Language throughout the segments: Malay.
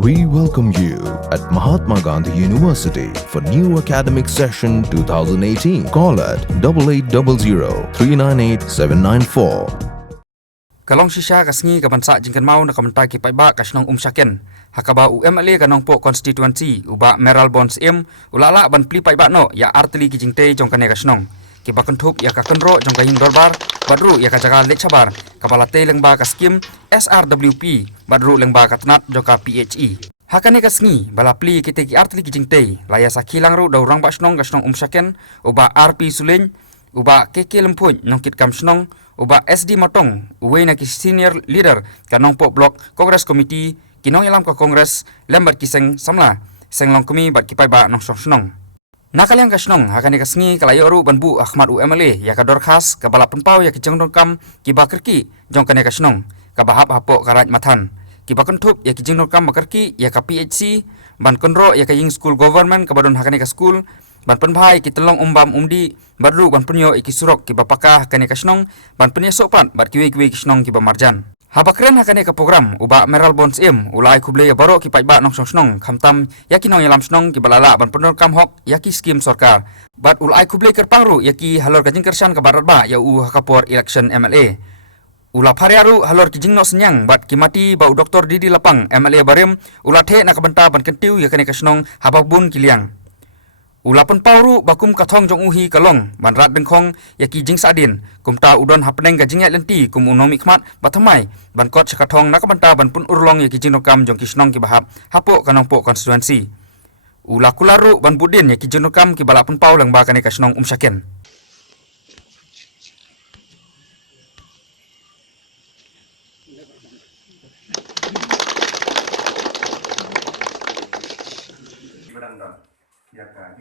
We welcome you at Mahatma Gandhi University for new academic session 2018. Call at 8800 398 794. Kalong shisha kasngi kabansa jingkan mau na kamantai ki paiba kasnong Umshaken. Hakaba U MLA kanong po Constituency uba Meral Bonds ulala ban Plie paiba no ya arteli ki jingtei jongkane kasnong. Ki bakentup ya kakenro jongkayin dorbar badru ya kajaga lechabar kabalate lengba kaskim SRWP badru lengba katnat joka PHE. Hakane kasngi bala Plie kite ki arteli ki jingtei laya sakilang ru daurang basnong kasnong Umshaken uba RP Sulin uba KK Lempuj nongkit kamsnong uba SD Matong uwe na ki senior leader kanong po block Congress Committee kinong ilam ka Congress lembat kiseng samla senglong kumi bat kipai ba nong snong nakaliang kasnong hakane kasngi kalayoru banbu Ahmad U MLA ya kador khas kabala penpau ya kijengdong kam ki bakerki jongkane kasnong kabahap hapo karat mathan ki bakentup ya kijengdong kam bakerki ya ka PHC ban konro ya kaying school government kabadon hakane ka school ban penbhai ki telong umbam umdi badru ban penyo iki surok ki bapaka hakane kasnong ban penye sopan bat kiwe kisnong ki bamarjan habakren hakane ka program uba Meral Bonds ulai kuble ya baro ki paiba nong snong khamtam yakinong yalam snong ki balala ban penor kam hok yaki skim sarkar bat ulai kuble kerpangru yaki halor kajing kersan ka barat ba ya u hakapor election MLA ula phariaru halor kijing no senyang bat kimati ba Dr. Didi Lapang MLA barem ula the nak benta ban kentiu yakane kasnong hababun kiliang ula penpauru bakum kathong jong uhi kalong banrat dengkhong yaki jing sadin kumta udon hapneng gajingya lenti kum unomi khmat bathamai bankot sakathong nakabanta ban pun urlong yaki jinokam jong kisnong ki bahap hapo kanong po Constituency ula kularu ban budin yaki jinokam ki bala penpau lang ba kane kasnong Umshaken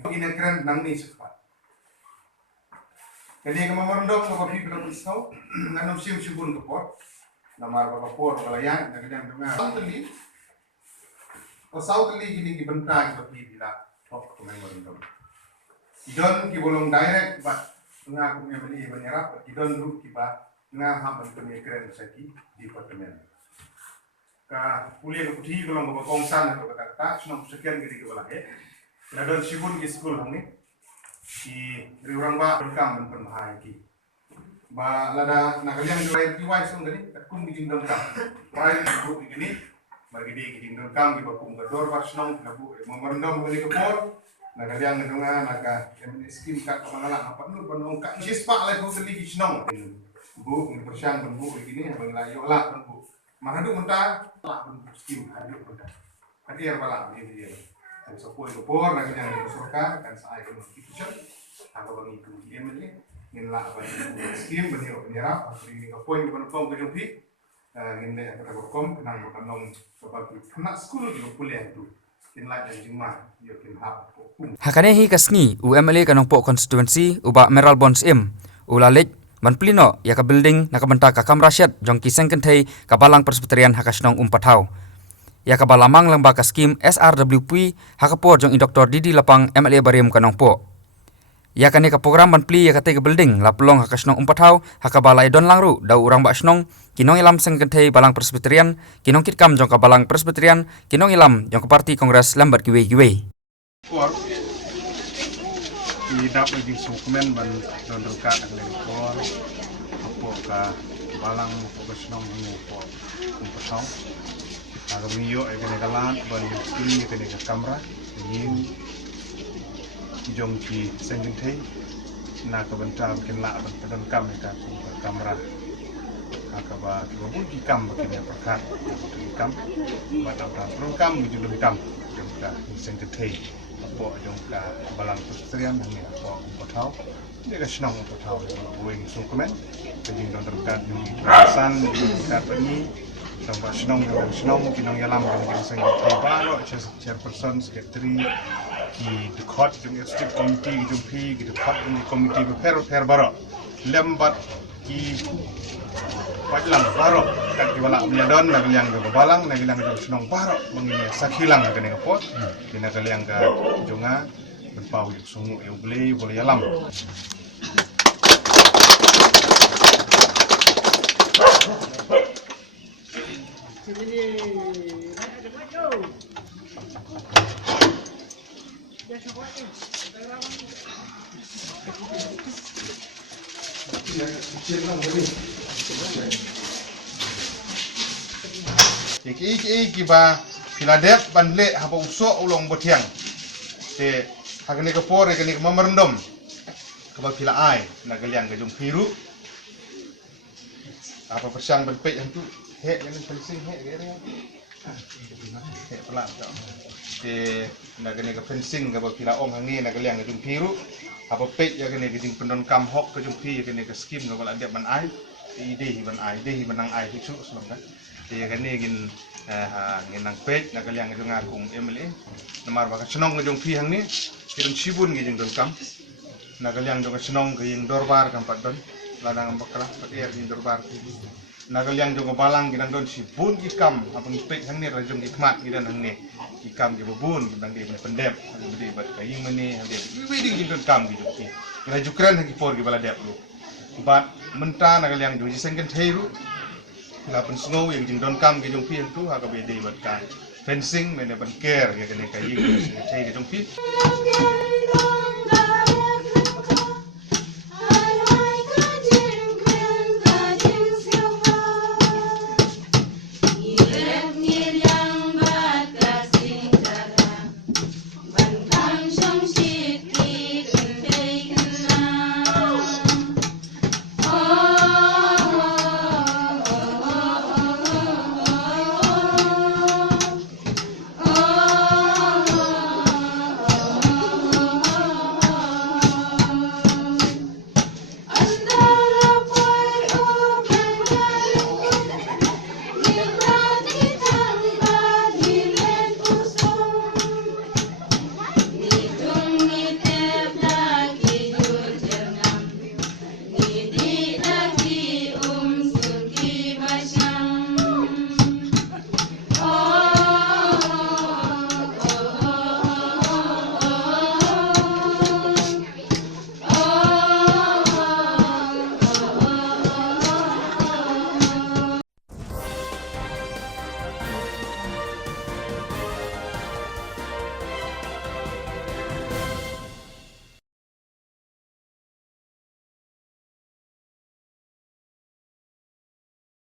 Ini keren nang ni cepat. Jadi kamu merendam kalau pergi ke pisau, nganum sim-simbun ke pot, nama apa pot kalayan, nak kena dengar. Pasau teli gini ki bentar kita pergi bila top komen merendam. Idon ki bolong direct, but tengah aku beli menyerap, idon dulu kita tengah hampan punya keren seki di departemen. Ka kuliah ke putih kalau mau kongsan atau kata-kata, cuma sekian gini ke belah. Nadon sibun ki school hang ni ki riurang ba berkam ben bahai ki ba lada nakaliang doi piwai sung gani kum ki jingdong kam pai bu gini bagi di ki jingdong kam ki bakum gador ba snong nabu memerendam gani ke por nakaliang ngedonga naka skim ka kamangala apa nur banong ka sispa lai ko seli ki snong bu ni persyang ben bu gini bang layo la ben bu manadu menta la ben skim hadu menta hadiar bala ni dia support por nak jangan disurkan kan saya ke notification atau bagi itu email ni nginla apa skim penyerap ini ke poin di penumpang ke jumpi nginla kata berkom kenang kanong sebagai anak school di kuliah itu nginla dan jima yo kin hap hakane hi kasngi U MLA kanong po Constituency uba Meral Bonds ulalek ban plino ya ka building nakabenta ka kamrasyat jong kiseng kenthei ka balang persekuterian hakasnong umpathau ya kabalamang lang baka skim SRWP hakapor jong Dr. Didi Lapang MLA barem kanong po ya kane ka program ban Plie ya kate ka building laplong hakasnong umpathau hakabala idon langru dau urang ba snong kinong ilam seng kenthei balang presbyterian kinong kitkam jong ka balang presbyterian kinong ilam jong ka parti kongres lambat kiwe por di dapat di dokumen ban don ruka dengan por apo ka balang hakasnong po umpathau agak mio ekene kalan ban ini ekene kamera ini jong ki senjintei na ka benta ken la ban pedon kam ka kamera akaba ko ki kam ekene perkat kam ba ta pedon kam ki jong kam jong ka senjintei apo jong ka balang pestrian ni apo potau dia ka snong potau wing sukumen kejing don terkat ni perasan dekat ni sampai senong kinong yalam dengan seng tebaro chairperson secretary ki dekot dengan executive committee jum pi ki dekot dengan komite per baro lembat ki pajlang baro kat ki bala menyadon nagaliang ke balang nagaliang ke senong baro mengini sakilang ke dengan pot kinagaliang ke jonga berpau sungu eu boleh yalam Iki ba piladep banle haba usok ulong botiang te hakene ke por hakene ke memerendom kaba pila ai nagaliang ke jung piru apa persang berpek yang tu hek kan fencing hek gere hek pelan tak te nagane ke fencing kaba pila om hangi nagaliang ke jung piru apa pek ya kene ke jing pendon kam hok ke jung pi kene ke skim kaba adep ban ai ide ban ai ide benang ai hicu selong kan te kene gin nginang pek nagaliang ke jung akung MLA namar ba senong ke jung pi hang ni kirun sibun ke jing don kam nagaliang jung senong ke jing dorbar kam pat don ladang bakra pakai jing dorbar nagaliang jung balang ginang don sibun ki kam abang pek hang ni rajung hikmat gidan hang ni ikam ke bubun bang di pendep bedi bat kaing mani hade widing jing don kam gitu ki rajukran hagi por ki bala dep lu bat menta nagaliang jung jisengken theiru lapan snow yang jing don kam ke jung pi tu ha ka bedi bat kai fencing mene ban care ya kene kaing thei ke jung pi